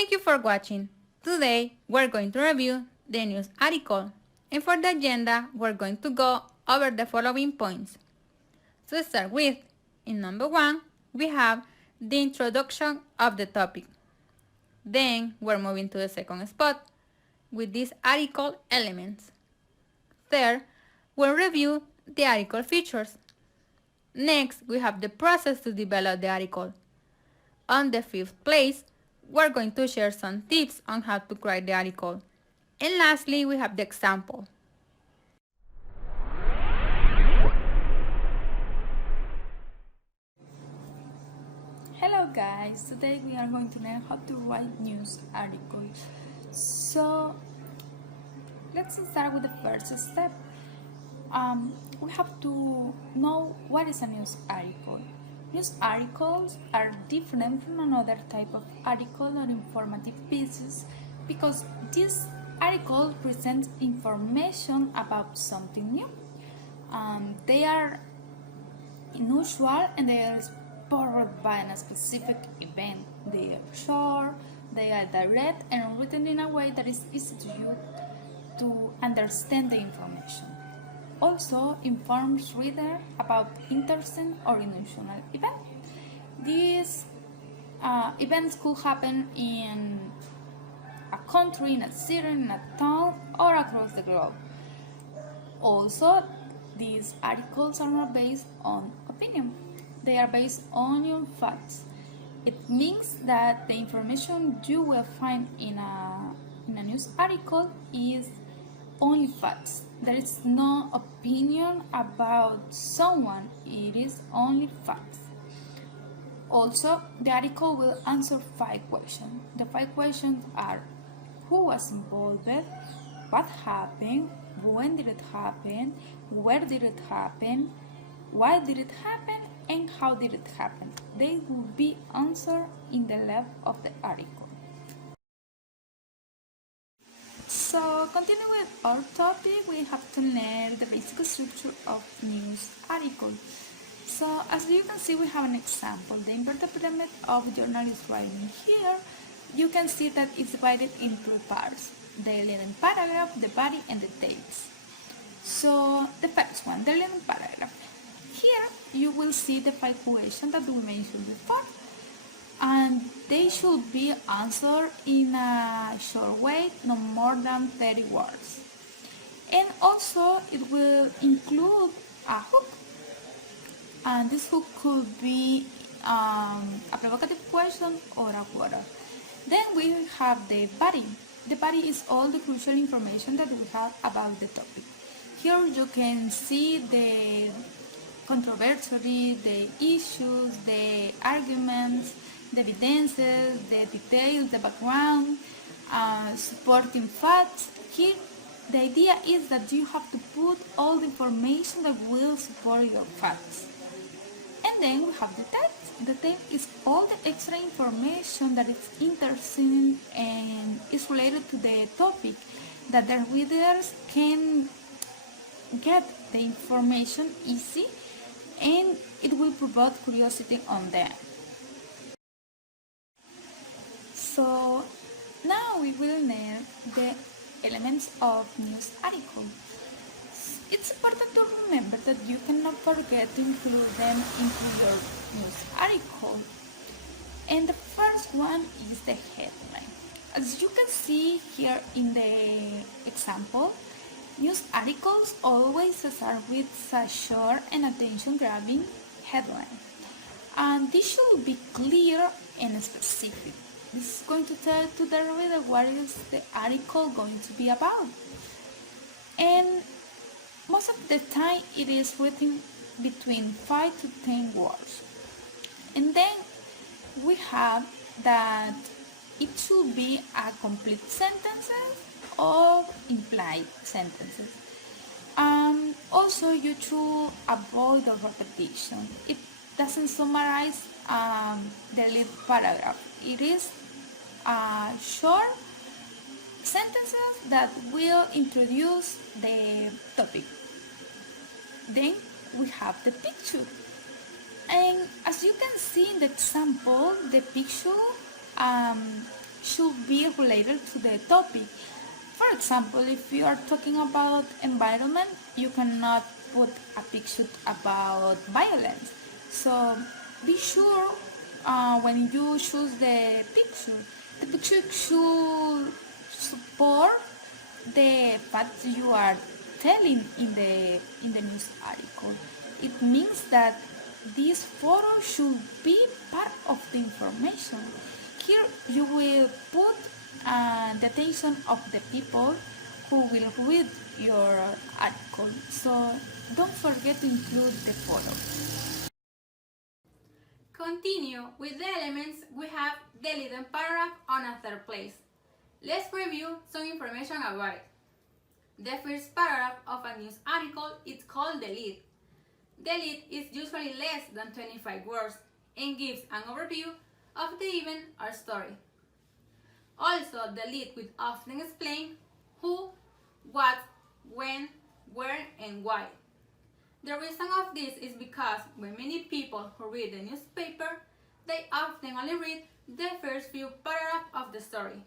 Thank you for watching. Today we're going to review the news article, and for the agenda we're going to go over the following points. To start with, in number 1, we have the introduction of the topic. Then we're moving to the second spot with these article elements. Third, we'll review the article features. Next, we have the process to develop the article. On the fifth place, we're going to share some tips on how to write the article. And lastly, we have the example. Hello guys, today we are going to learn how to write news articles. So let's start with the first step. We have to know what is a news article. News articles are different from another type of article or informative pieces because this article presents information about something new. They are unusual and they are inspired by a specific event. They are short, they are direct and written in a way that is easy to you to understand the information. Also informs reader about interesting or unusual events. These events could happen in a country, in a city, in a town, or across the globe. Also, these articles are not based on opinion. They are based on your facts. It means that the information you will find in a news article is only facts. There is no opinion about someone. It is only facts. Also, the article will answer 5 questions. The 5 questions are: who was involved, what happened, when did it happen, where did it happen, why did it happen, and how did it happen. They will be answered in the left of the article. So, continuing with our topic, we have to learn the basic structure of news article. So, as you can see, we have an example, the inverted pyramid of journalist writing. Here, you can see that it's divided in 3 parts: the leading paragraph, the body, and the dates. So, the first one, the leading paragraph. Here, you will see the 5 questions that we mentioned before, and they should be answered in a short way, no more than 30 words. And also, it will include a hook, and this hook could be a provocative question or a quote. Then we have the body. The body is all the crucial information that we have about the topic. Here you can see the controversy, the issues, the arguments, the evidences, the details, the background, supporting facts. Here, the idea is that you have to put all the information that will support your facts. And then we have the text. The text is all the extra information that is interesting and is related to the topic, that the readers can get the information easy and it will provoke curiosity on them. So now we will learn the elements of news article. It's important to remember that you cannot forget to include them into your news article. And the first one is the headline. As you can see here in the example, news articles always start with a short and attention-grabbing headline. And this should be clear and specific. This is going to tell to the reader what is the article going to be about. And most of the time it is written between 5 to 10 words. And then we have that it should be a complete sentences or implied sentences. Also, you should avoid the repetition. It doesn't summarize the lead paragraph. It is short sentences that will introduce the topic. Then we have the picture. And as you can see in the example, the picture should be related to the topic. For example, if you are talking about environment, you cannot put a picture about violence. So be sure when you choose the picture should support the facts you are telling in the news article. It means that this photo should be part of the information. Here you will put the attention of the people who will read your article. So don't forget to include the photo. Continue with the elements we have deleted paragraph on a third place. Let's review some information about it. The first paragraph of a news article is called the lead. The lead is usually less than 25 words and gives an overview of the event or story. Also, the lead will often explain who, what, when, where, and why. The reason of this is because when many people who read the newspaper, they often only read the first few paragraphs of the story.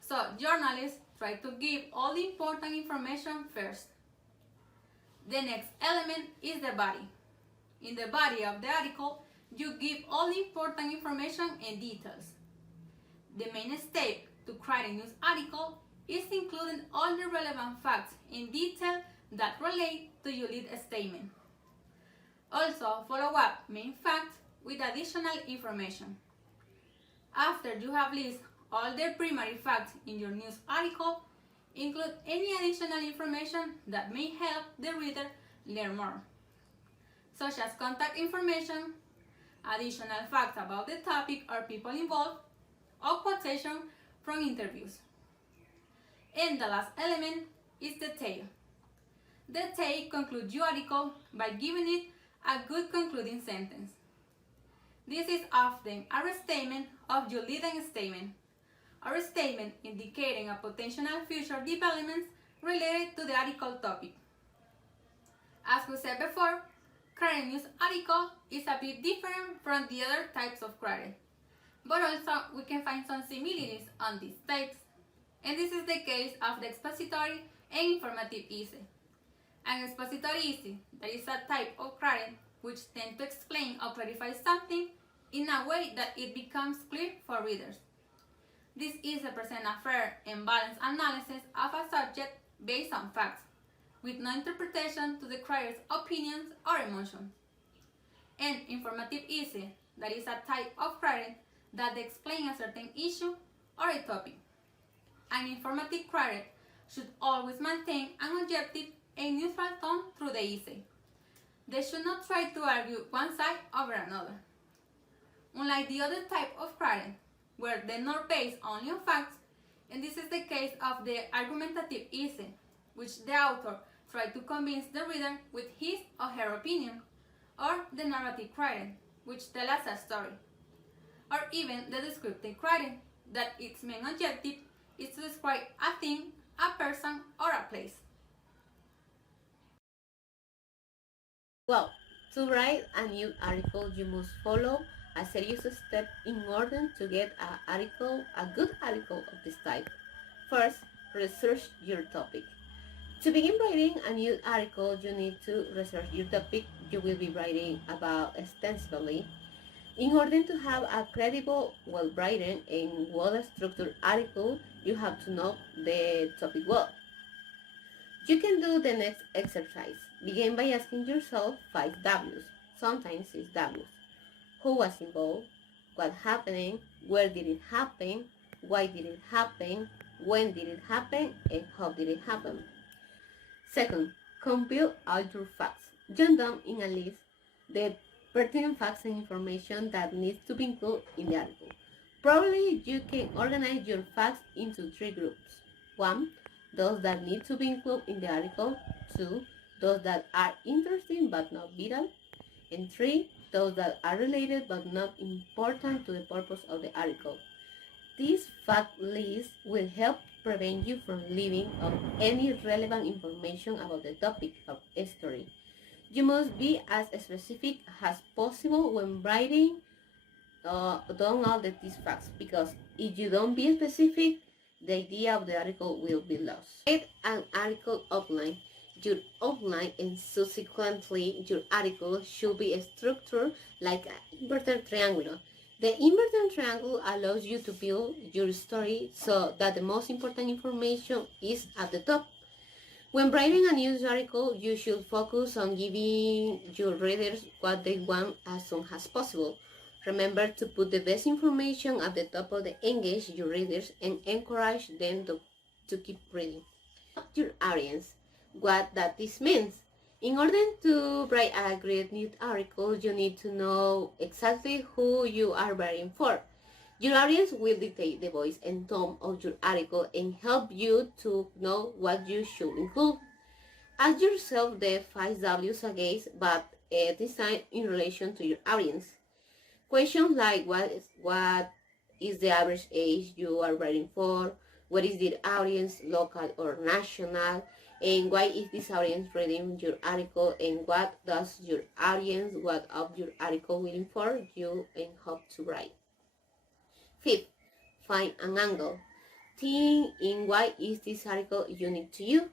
So journalists try to give all the important information first. The next element is the body. In the body of the article, you give all the important information and details. The main step to create a news article is including all the relevant facts and details that relate to your lead statement. Also, follow up main facts with additional information. After you have listed all the primary facts in your news article, include any additional information that may help the reader learn more, such as contact information, additional facts about the topic or people involved, or quotation from interviews. And the last element is the tail. The tail concludes your article by giving it a good concluding sentence. This is often a restatement of your leading statement, or a statement indicating a potential future developments related to the article topic. As we said before, current news article is a bit different from the other types of query, but also we can find some similarities on these types, and this is the case of the expository and informative essay. An expository essay, that is a type of query which tends to explain or clarify something in a way that it becomes clear for readers. This is a present a fair and balanced analysis of a subject based on facts, with no interpretation to the query's opinions or emotions. An informative essay, that is a type of query that explains a certain issue or a topic. An informative query should always maintain an objective and neutral tone through the essay. They should not try to argue one side over another. Unlike the other type of query, where they're not based only on facts, and this is the case of the argumentative essay, which the author tries to convince the reader with his or her opinion, or the narrative query, which tells us a story, or even the descriptive query, that its main objective is to describe a thing, a person, or a place. Well, to write a new article, you must follow a serious step in order to get a good article of this type. First, research your topic. To begin writing a new article, you need to research your topic you will be writing about extensively. In order to have a credible, well-written, and well-structured article, you have to know the topic well. You can do the next exercise. Begin by asking yourself 5 W's. Sometimes it's W's. Who was involved? What happened? Where did it happen? Why did it happen? When did it happen? And how did it happen? Second, compile all your facts. Jot down in a list the pertinent facts and information that needs to be included in the article. Probably you can organize your facts into 3 groups. 1. Those that need to be included in the article. 2. Those that are interesting but not vital. And 3. Those that are related but not important to the purpose of the article. This fact list will help prevent you from leaving out any relevant information about the topic of a story. You must be as specific as possible when writing don't all these facts, because if you don't be specific, the idea of the article will be lost. Write an article outline. Your outline and subsequently your article should be structured like an inverted triangle. The inverted triangle allows you to build your story so that the most important information is at the top. When writing a news article, you should focus on giving your readers what they want as soon as possible. Remember to put the best information at the top of the engage your readers and encourage them to keep reading. Your audience, what that this means. In order to write a great news article, you need to know exactly who you are writing for. Your audience will dictate the voice and tone of your article and help you to know what you should include. Ask yourself the 5 W's against, but this time in relation to your audience. Questions like what is the average age you are writing for? What is the audience, local or national? And why is this audience reading your article? And what does your audience, what of your article waiting for you and hope to write? Fifth, find an angle. Think in why is this article unique to you?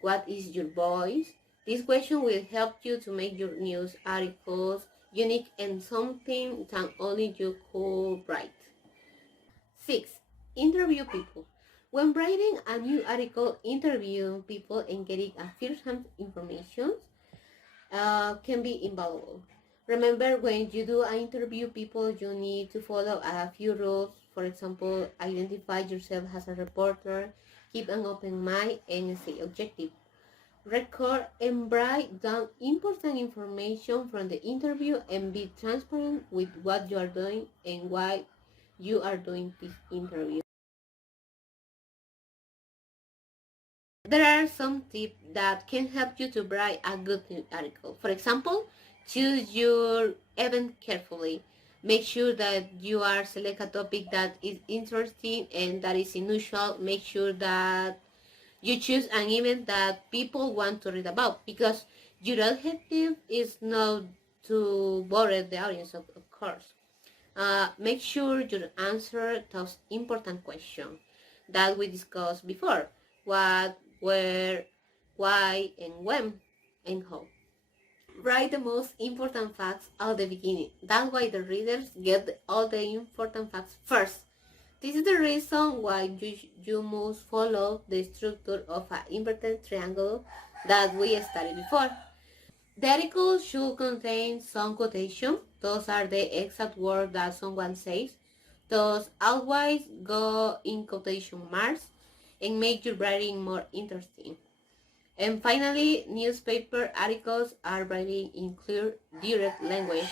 What is your voice? This question will help you to make your news articles unique and something that only you could write. 6. Interview people. When writing a new article, interviewing people and getting a first-hand information can be invaluable. Remember, when you do an interview people, you need to follow a few rules. For example, identify yourself as a reporter, keep an open mind, and stay objective. Record and write down important information from the interview and be transparent with what you are doing and why you are doing this interview. There are some tips that can help you to write a good news article. For example, choose your event carefully. Make sure that you are select a topic that is interesting and that is unusual. Make sure that you choose an event that people want to read about, because your objective is not to bore the audience, of course. Make sure you answer those important questions that we discussed before. What, where, why, and when, and how. Write the most important facts at the beginning. That way the readers get all the important facts first. This is the reason why you must follow the structure of an inverted triangle that we studied before. The article should contain some quotation. Those are the exact words that someone says. Those always go in quotation marks and make your writing more interesting. And finally, newspaper articles are writing in clear, direct language.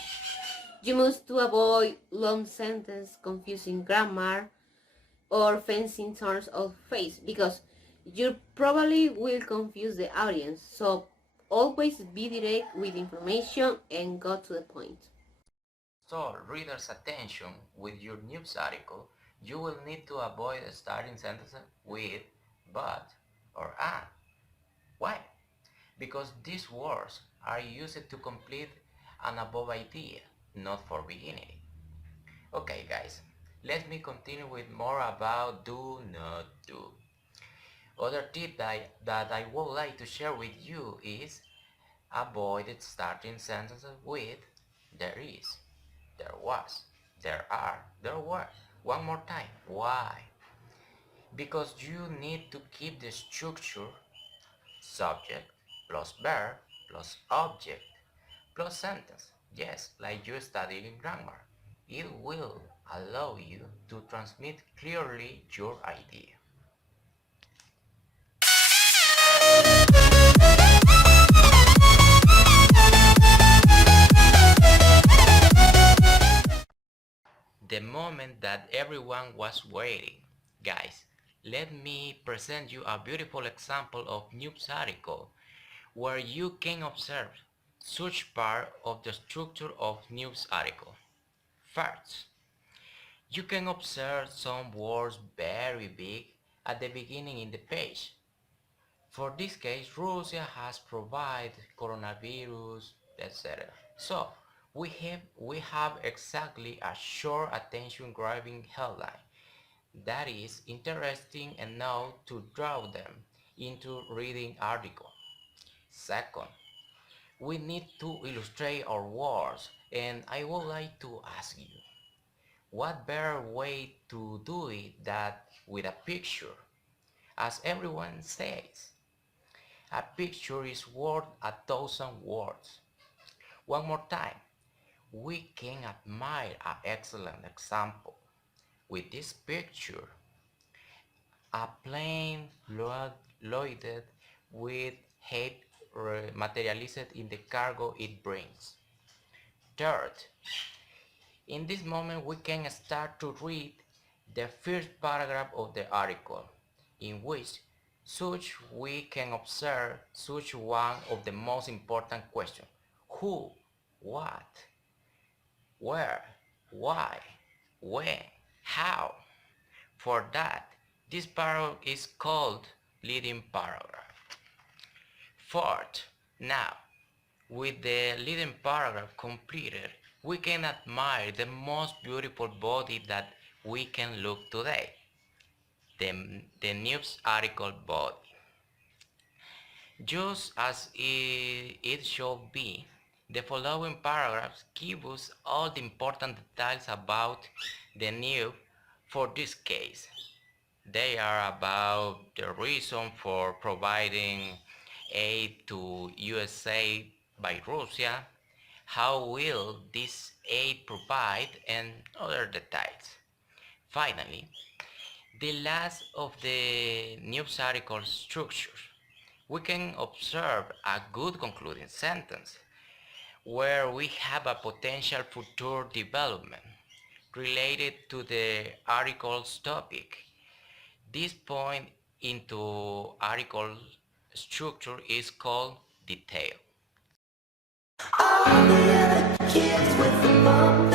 You must to avoid long sentences, confusing grammar, or fancy turns of phrase, because you probably will confuse the audience. So always be direct with information and go to the point. So, readers' attention with your news article, you will need to avoid starting sentences with but or and. Why? Because these words are used to complete an above idea, not for beginning. Okay guys, let me continue with more about do not do. Other tip that I would like to share with you is avoid starting sentences with there is, there was, there are, there were. One more time. Why? Because you need to keep the structure subject plus verb plus object plus sentence. Yes, like you studied in grammar. It will allow you to transmit clearly your idea. The moment that everyone was waiting. Guys, let me present you a beautiful example of news article where you can observe such part of the structure of news article. First, you can observe some words very big at the beginning in the page. For this case, Russia has provided coronavirus, etc. So, we have exactly a short attention-grabbing headline that is interesting enough to draw them into reading article. Second, we need to illustrate our words, and I would like to ask you, what better way to do it than with a picture? As everyone says, a picture is worth 1,000 words. One more time, we can admire an excellent example. With this picture, a plane loaded with hay materialized in the cargo it brings. Third, in this moment we can start to read the first paragraph of the article, in which such we can observe such one of the most important questions: who, what, where, why, when, how. For that, this paragraph is called leading paragraph. Fourth, now, with the leading paragraph completed, we can admire the most beautiful body that we can look today, the news article body. Just as it should be, the following paragraphs give us all the important details about the news for this case. They are about the reason for providing aid to USA by Russia, how will this aid provide, and other details. Finally, the last of the news article structure. We can observe a good concluding sentence where we have a potential future development related to the article's topic. This point into article structure is called detail. All the other kids with the mom